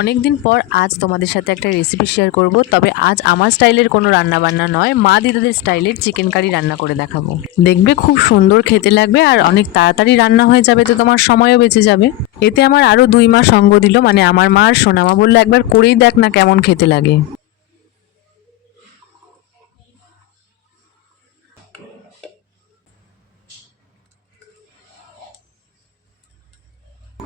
অনেক দিন পর আজ তোমাদের সাথে একটা রেসিপি শেয়ার করব। তবে আজ আমার স্টাইলের কোনো রান্না বান্না নয়, মা দিদাদের স্টাইলের চিকেন কারি রান্না করে দেখাবো। দেখবে খুব সুন্দর খেতে লাগবে আর অনেক তাড়াতাড়ি রান্না হয়ে যাবে তো তোমার সময়ও বেঁচে যাবে। এতে আমার আরও দুই মা সঙ্গ দিল মানে আমার মা আর সোনামা বলল, একবার করেই দেখ না কেমন খেতে লাগে।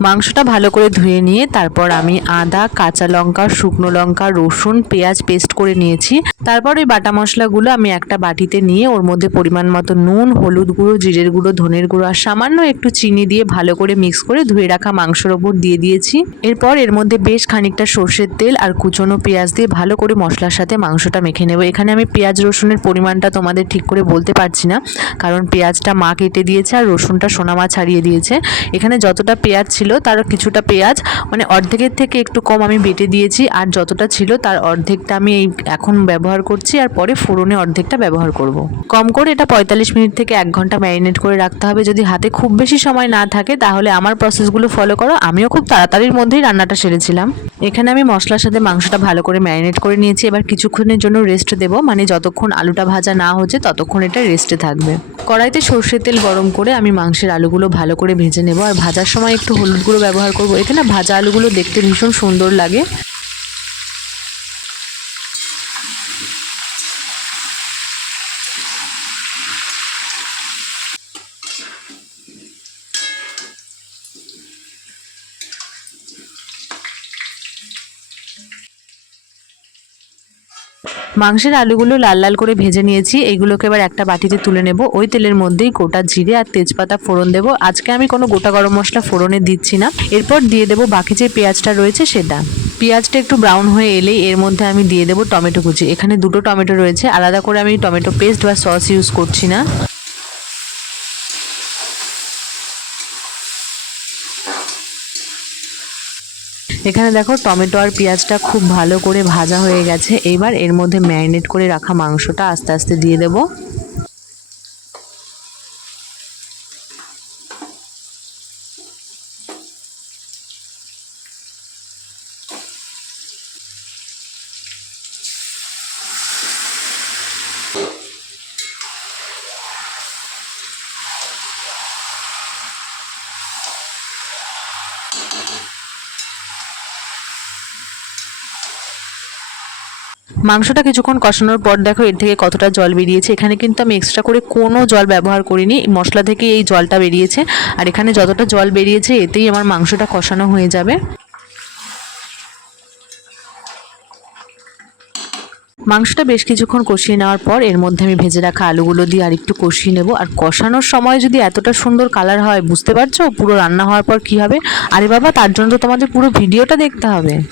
মাংসটা ভালো করে ধুয়ে নিয়ে তারপর আমি আদা, কাঁচা লঙ্কা, শুকনো লঙ্কা, রসুন, পেঁয়াজ পেস্ট করে নিয়েছি। তারপর ওই বাটা মশলাগুলো আমি একটা বাটিতে নিয়ে ওর মধ্যে পরিমাণ মতো নুন, হলুদ গুঁড়ো, জিরের গুঁড়ো, ধনের গুঁড়ো আর সামান্য একটু চিনি দিয়ে ভালো করে মিক্স করে ধুয়ে রাখা মাংসর ওপর দিয়ে দিয়েছি। এরপর এর মধ্যে বেশ খানিকটা সর্ষের তেল আর কুচনো পেঁয়াজ দিয়ে ভালো করে মশলার সাথে মাংসটা মেখে নেব। এখানে আমি পেঁয়াজ, রসুনের পরিমাণটা তোমাদের ঠিক করে বলতে পারছি না, কারণ পেঁয়াজটা মা কেটে দিয়েছে আর রসুনটা সোনা মা ছাড়িয়ে দিয়েছে। এখানে যতটা পেঁয়াজ ছিল তার কিছুটা পেঁয়াজ। মানে অর্ধেকের থেকে একটু কম আমি বেটে দিয়েছি, আর যতটা ছিল তার অর্ধেকটা আমি এই এখন ব্যবহার করছি, আর পরে ফোড়নে অর্ধেকটা ব্যবহার করব। কম করে এটা পঁয়তাল্লিশ মিনিট থেকে এক ঘণ্টা ম্যারিনেট করে রাখতে হবে। যদি হাতে খুব বেশি সময় না থাকে, তাহলে আমার প্রসেসগুলো ফলো করো। আমিও খুব তাড়াতাড়ির মধ্যেই রান্নাটা সেরেছিলাম। এখানে আমি মশলার সাথে মাংসটা ভালো করে ম্যারিনেট করে নিয়েছি। এবার কিছুক্ষণের জন্য রেস্ট দেবো। মানে যতক্ষণ আলুটা ভাজা না হচ্ছে, ততক্ষণ এটা রেস্টে থাকবে। কড়াইতে সর্ষের তেল গরম করে আমি মাংসের আলুগুলো ভালো করে ভেজে নেব। আর ভাজার সময় একটু হলুদ গুঁড়ো ব্যবহার করব। এতে না ভাজা আলুগুলো দেখতে ভীষণ সুন্দর লাগে। মাংসের আলুগুলো লাল লাল করে ভেজে নিয়েছি। এইগুলোকে এবার একটা বাটিতে তুলে নেব। ওই তেলের মধ্যেই গোটা জিরে আর তেজপাতা ফোড়ন দেবো। আজকে আমি কোনো গোটা গরম মশলা ফোড়নে দিচ্ছি না। এরপর দিয়ে দেবো বাকি যে পেঁয়াজটা রয়েছে সেটা। পেঁয়াজটা একটু ব্রাউন হয়ে এলেই এর মধ্যে আমি দিয়ে দেবো টমেটো কুচি। এখানে দুটো টমেটো রয়েছে। আলাদা করে আমি টমেটো পেস্ট বা সস ইউজ করছি না। এখানে দেখো টমেটো আর পেঁয়াজটা খুব ভালো করে ভাজা হয়ে গেছে। এবার এর মধ্যে ম্যারিনেট করে রাখা মাংসটা আস্তে আস্তে দিয়ে দেবো। মাংসটা কিছুক্ষণ কষানোর পর দেখো এর থেকে কতটা জল বেরিয়েছে। এখানে কিন্তু আমি এক্সট্রা করে কোনো জল ব্যবহার করিনি। মশলা থেকে এই জলটা বেরিয়েছে। আর এখানে যতটা জল বেরিয়েছে, এতেই আমার মাংসটা কষানো হয়ে যাবে। মাংসটা বেশ কিছুক্ষণ কষিয়ে নেওয়ার পর এর মধ্যে আমি ভেজে রাখা আলুগুলো দিয়ে আর একটু কষিয়ে নেব। আর কষানোর সময় যদি এতটা সুন্দর কালার হয়, বুঝতে পারছ? পুরো রান্না হওয়ার পর কি হবে? আরে বাবা, তার জন্য তো তোমাদের পুরো ভিডিওটা দেখতে হবে।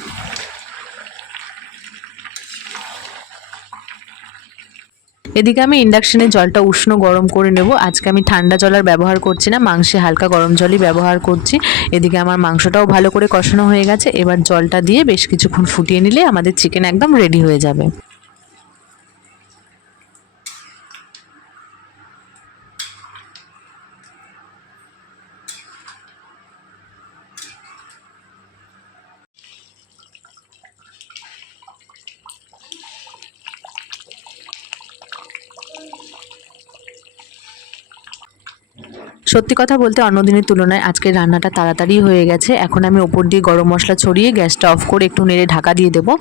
এদিকে আমি ইন্ডাকশনে জলটা উষ্ণ গরম করে নেব। আজকে আমি ঠান্ডা জল আর ব্যবহার করছি না, মাংসে হালকা গরম জলই ব্যবহার করছি। এদিকে আমার মাংসটাও ভালো করে কষানো হয়ে গেছে। এবার জলটা দিয়ে বেশ কিছুক্ষণ ফুটিয়ে নিলে আমাদের চিকেন একদম রেডি হয়ে যাবে। সত্যি কথা বলতে অন্য দিনের তুলনায় আজকে রান্নাটা তাড়াতাড়ি হয়ে গেছে। এখন আমি ওপর দিয়ে গরম মশলা ছড়িয়ে গ্যাসটা অফ করে একটু নেড়ে ঢাকা দিয়ে দেবো।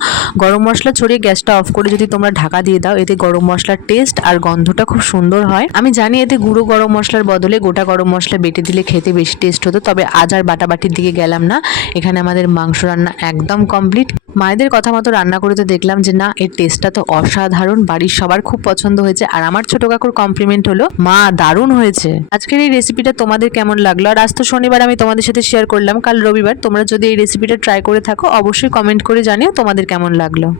গরম মশলা ছড়িয়ে গ্যাসটা অফ করে যদি তোমরা ঢাকা দিয়ে দাও, এতে গরম মশলার টেস্ট আর গন্ধটা খুব সুন্দর হয়। আমি জানি এতে গুঁড়ো গরম মশলার বদলে গোটা গরম মশলা বেটে দিলে খেতে বেশি টেস্ট হতো, তবে আজ আর বাটাবাটির দিকে গেলাম না। এখানে আমাদের মাংস রান্না একদম কমপ্লিট। মায়েদের কথা মতো রান্না করে তো দেখলাম যে না, এর টেস্টটা তো অসাধারণ, বাড়ির সবার খুব পছন্দ হয়েছে। আর আমার ছোট কাকুর কমপ্লিমেন্ট হলো, মা, দারুণ হয়েছে। আজকের এই রেসিপিটা তোমাদের কেমন লাগল? আর আজ তো শনিবার, আমি তোমাদের সাথে শেয়ার করলাম। কাল রবিবার, তোমরা যদি এই রেসিপিটা ট্রাই করে থাকো, অবশ্যই কমেন্ট করে জানিও তোমাদের কেমন লাগল।